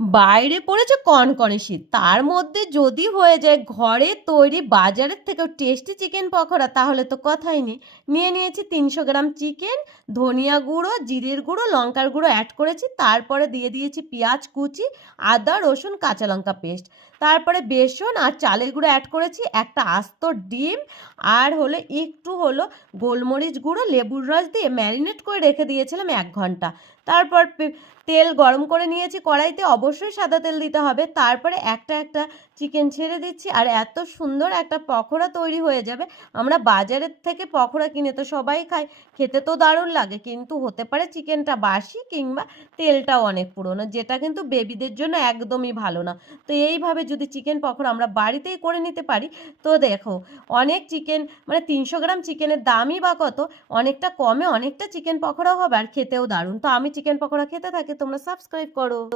বাইরে পড়েছে কনকনে শীত, তার মধ্যে যদি হয়ে যায় ঘরে তৈরি বাজারের থেকেও টেস্টি চিকেন পকোড়া, তাহলে তো কথাই নেই। নিয়ে নিয়েছি 300 গ্রাম চিকেন, ধনিয়া গুঁড়ো, জিরের গুঁড়ো, লঙ্কার গুঁড়ো অ্যাড করেছি, তারপরে দিয়ে দিয়েছি পেঁয়াজ কুচি, আদা রসুন কাঁচা লঙ্কা পেস্ট, তারপরে বেসন আর চালের গুঁড়ো অ্যাড করেছি, একটা আস্ত ডিম, আর একটু গোলমরিচ গুঁড়ো, লেবুর রস দিয়ে ম্যারিনেট করে রেখে দিয়েছিলাম 1 ঘন্টা। তারপর তেল গরম করে নিয়েছি কড়াইতে, অবশ্যই সাদা তেল দিতে হবে। তারপরে একটা একটা চিকেন ছেড়ে দিচ্ছি, আর এত সুন্দর একটা পকোড়া তৈরি হয়ে যাবে। আমরা বাজারের থেকে পকোড়া কিনে তো সবাই খাই, খেতে তো দারুণ লাগে, কিন্তু হতে পারে চিকেনটা বাসি কিংবা তেলটাও অনেক পুরনো, যেটা কিন্তু বেবিদের জন্য একদমই ভালো না। তো এইভাবে যদি চিকেন পকোড়া আমরা বাড়িতেই করে নিতে পারি, তো দেখো অনেক চিকেন, মানে 300 গ্রাম চিকেনের দামই বা কত, অনেকটা কমে অনেকটা চিকেন পকোড়াও হবে আর খেতেও দারুণ। তো আমি চিকেন পকোড়া খেতে থাকি, তোমরা সাবস্ক্রাইব করো।